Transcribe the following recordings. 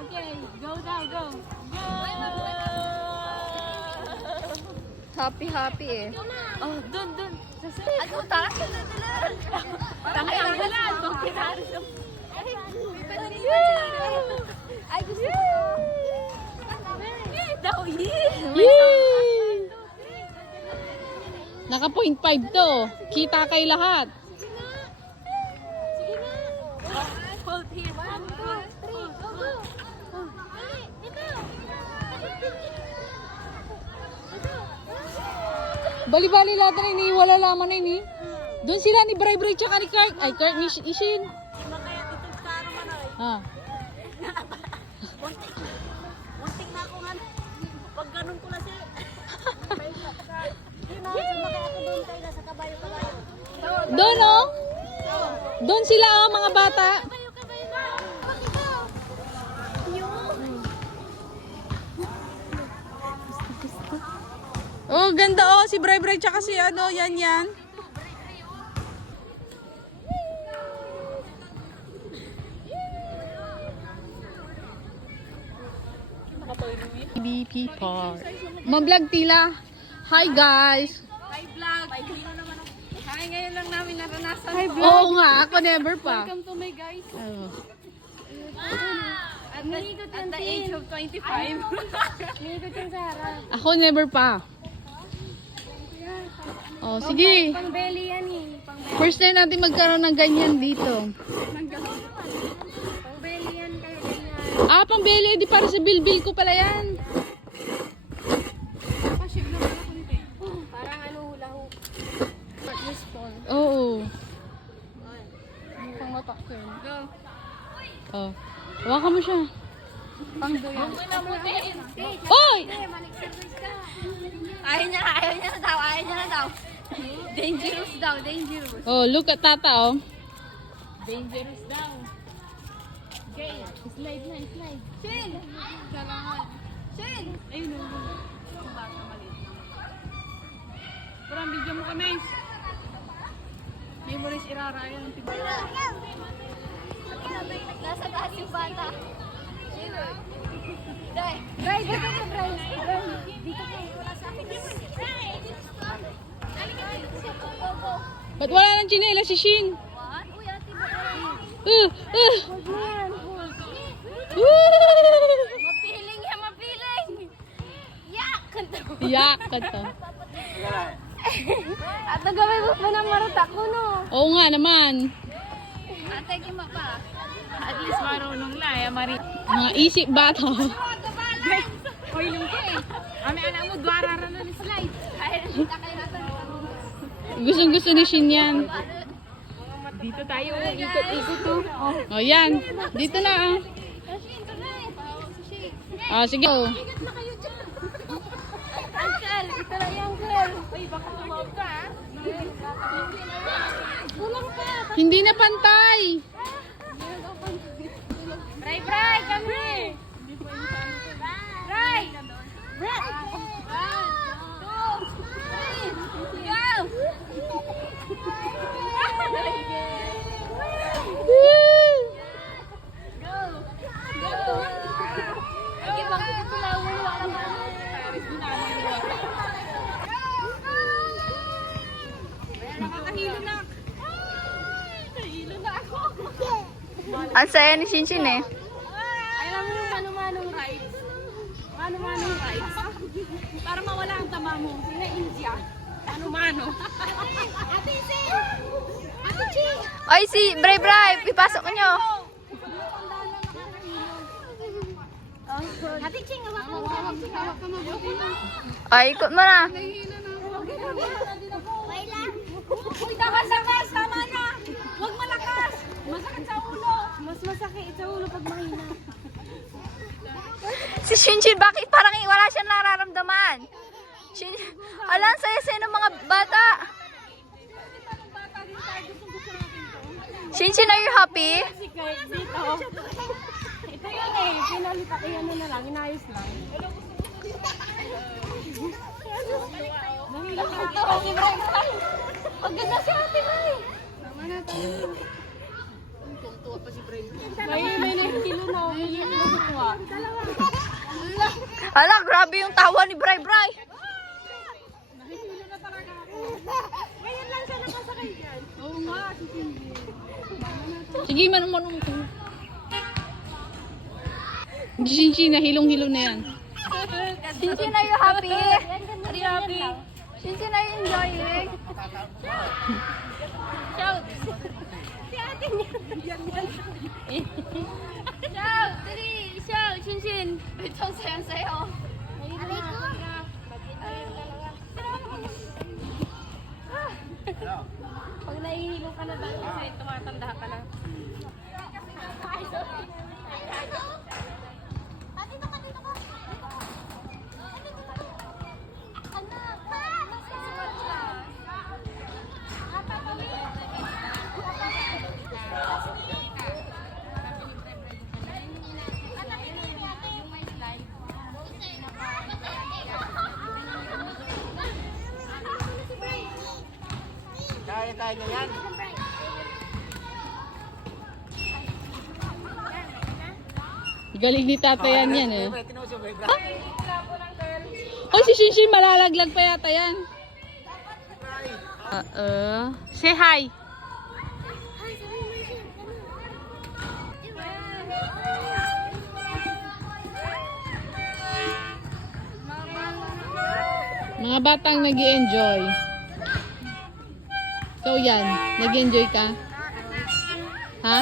Okay, go now, go. Go! Happy eh. Oh, dun. Ano, taas na Tangay ang balan. Ay, gusto ko. Daw, Yay! Naka 0.5 to. Kita kay lahat. Hold here. 1, 2, 3, go. Bali-bali lahat na ini. Wala laman na ini. Doon sila ni Bray Bray tsaka ni Kurt. Ay, Kurt ni Ishin. Ha. Muntik na ako nga. Pag ganun ko na siya. Sumakay ako doon tayo sa kabayo-kabayo. Doon oh. Doon sila oh, mga bata. Oh, ganda oh. Si Bray Bray tsaka si ano, yan. BP Park. Mablog tila. Hi guys. Hi vlog. Hi, ngayon lang namin naranasan. Oo nga, ako never pa. Welcome to my guys. Oh. At the age of 25. Minigod yung sa harap. Ako never pa. Oh, sige. Pang belly yan eh. First time natin magkaroon ng ganyan dito. Pang belly yan kaya ganyan. Ah, pang belly, di para sa bilbil ko pala yan. Parang ano hula hoop. This ball. Oo. Pang matak ko yun. Go. Oh. Hawakan mo siya. Pang doyan. Oy! Ayaw niya na daw. Dangerous daw, dangerous. Oh, look at tata oh. Dangerous daw. Okay, slide na, slide. Shin! Kailangan. Shin! Ayun o. Bata maliit. Parang video mo kami. Memories iraraya ng tiba. Nasa taas yung bata. Dai, dito ka, Bryce. Dito ka, wala sa akin. Ba't wala nang chinela si Shin? What? Uy, ate ba? Mapiling yan, mapiling. Yak! Yak ka to. At nagawin mo pa ng maruta ko, no? Oo nga naman. Ate, kima pa. At least marunong lang. Mari. Mga isip bata. Hoy, lungko eh. Ami anak mo, dwarara na ni slide. Ay, nakita kayo natin. Gustong gusto ni Shin yan. Dito tayo. Ikot-ikot to. Oh. Oh, yan. Dito na ah. Shin, tunay. Ah, sige. Oh. Uncle, ito na yung uncle. Uy, baka tumawag ka ha. Kulang pa. Hindi na pantay. Bray, kami. Bray. Bray. 1, 2, 3, go. Go. Go. Okay, bakit ito lang wala naman? Nakakahilo na. Nahilo na ako. Ang saya ni Shin Shin eh. Alam mo yung mano-manong rides? Mano-manong rides. Para mawala ang tama mo. Sina India. Mano-mano. Ate Sin! Ate Ching! Ay, si Bray Bray. Ipasok nyo. Ate Ching, hawakan mo. Hawak ka mabuti na. Ay, ikot mo na. Wait lang. Uy, takas-takas! Tama na! Huwag malakas! Masakit sa ulo! Mas masakit sa ulo pag mahina. Si Shin Shin, bakit parang wala siyang nararamdaman? Shin, alam, saya-saya ng mga bata. Shin Shin, are you happy? Si Kurt dito. Ito yun eh. Pinalita ko yan na lang. Inayos lang. Nahilo na ako. Si Bray. Pag ganda si ate Bray. Tama na tayo. May nahihilo na ako. May nahihilo. Hala, grabe yung tawa ni Bray Bray. Nahihilo na talaga ako. Ngayon lang siya nakasakay dyan. Oo nga, si Cindy. Sige, manong ko. Shinshin, nahilong-hilo na yan. Shinshin, are you happy? Are you happy? Shinshin, are you enjoying? Shout! Si ate niya. Shout! Dali! Shout! Shinshin! Ito, sayo-sayo. Aray ko. Pag nahihilo ka na dahil kasi tumatanda ka na. Kaya tayo na yan. Galing ni Tata yan eh. Tinusubay, bro. Hoy, si Shinshin, malalaglag pa yata yan. Say hi. Mga batang nag-i-enjoy. So yan, nag-enjoy ka? Ha?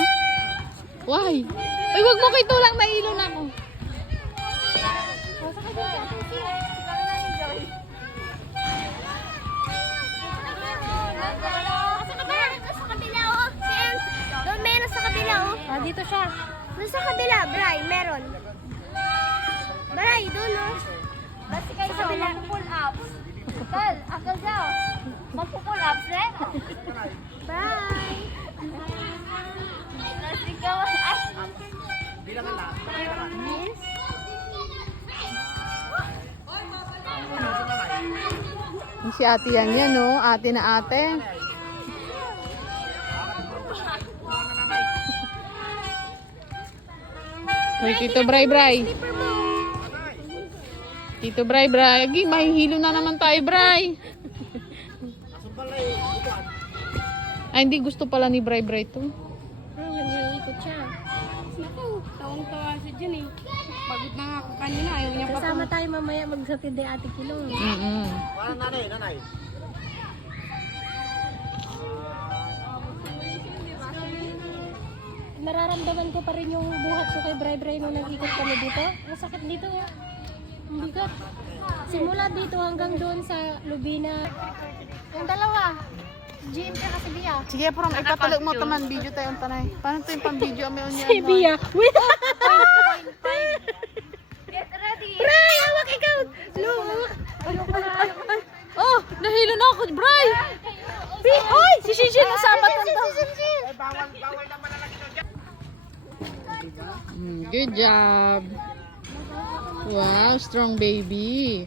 Why? Ay, wag mo kay tulang, nahilo na ako. Ah, dito siya. Doon sa kabila, Bray, meron. Bray, doon oh. Basta kayo sa mag-pull ups. Kal, akal daw. Mag-pull ups eh? Bye! Let's go. Ay! Bilangan lang. Yes? Si ate yan oh. Ate na ate. Hoy, Tito Bray Bray. Tito Bray Bray. Agi, mahihilo na naman tayo, Bray. Ay, hindi gusto pala ni Bray Bray to. Nag-iikot siya. Naku, tawang-tawa si Jun eh. Pagod na nga ako kanina. Ayaw niya pa. Kasama tayo mamaya magsatid Ate Kilong. Parang nanay. Nararamdaman ko pa rin yung buhat ko kay Bray Bray nung nag-ikot kami dito. Ang sakit dito. Ang bigat. Simula dito hanggang doon sa Lubina. Yung dalawa. GM ka kasi Bia. Sige, parang ipatulog mo taman video tayo ang tanay. Paano ito yung pang-video? Si Bia. Wait. Get ready. Bray, hawak ikaw. No, hawak. Oh, nahilo na ako, Bray! Hoy, si Shinshin nasama to. Bawal naman na Good job. Wow, strong baby.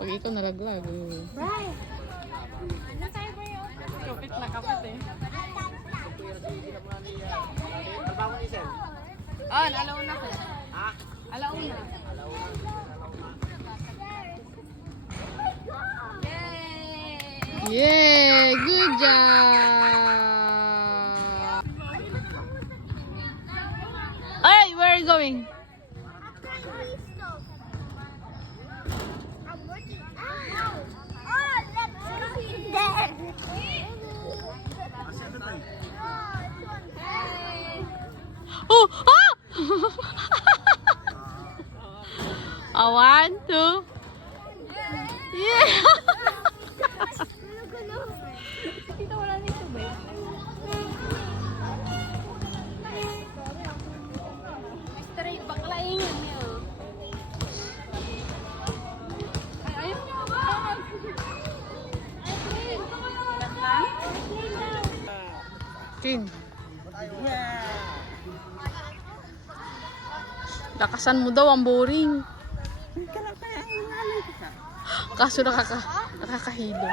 Pag ikaw nalaglag. Bray. Ano tayo ba yun? Kapit na kapit eh. Bawal isen. Ah, alauna ko. Ha? Alauna. Yay! Good job! Alright, where are you going? Oh! Ah! A 1, 2. Yeah! Dito wala nito ba? Straight baklain yun. Ay, ayaw niya ba? King. Lakasan mo daw, ang boring. Kaso nakakahilo.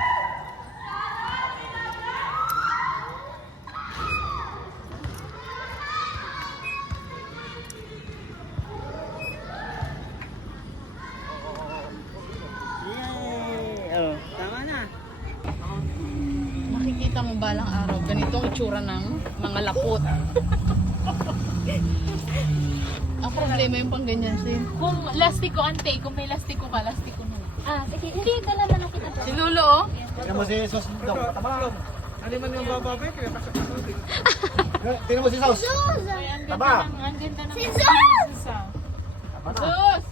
balang araw, ganito ang itsura ng mga lapot. Ang problema yung pang ganyan, Sin. Kung lastiko, ante, kung may lastiko ka, lastiko mo. Ah, sige. Hindi, dala na lang kita po. Si Lolo, oh. Tingnan mo si Sos dito. Taba. Ano man yung bababe? Kaya pasok-pasok din. Tingnan mo si Sos. Taba. Ang ganda ng Susa. Taba na. Sus!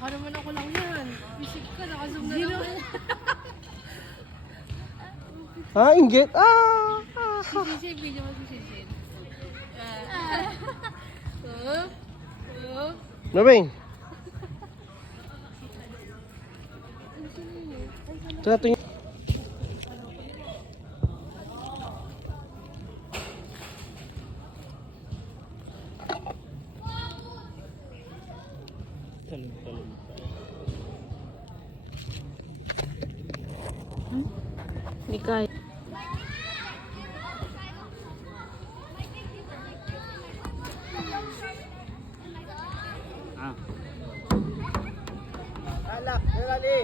Baka naman ako lang yan. Isip ka, nakazoom na lang. Ah, inggit. Sisig, video mo si Sisig. Nabing. Ito na ito. Hindi kaya. Alak, Lali.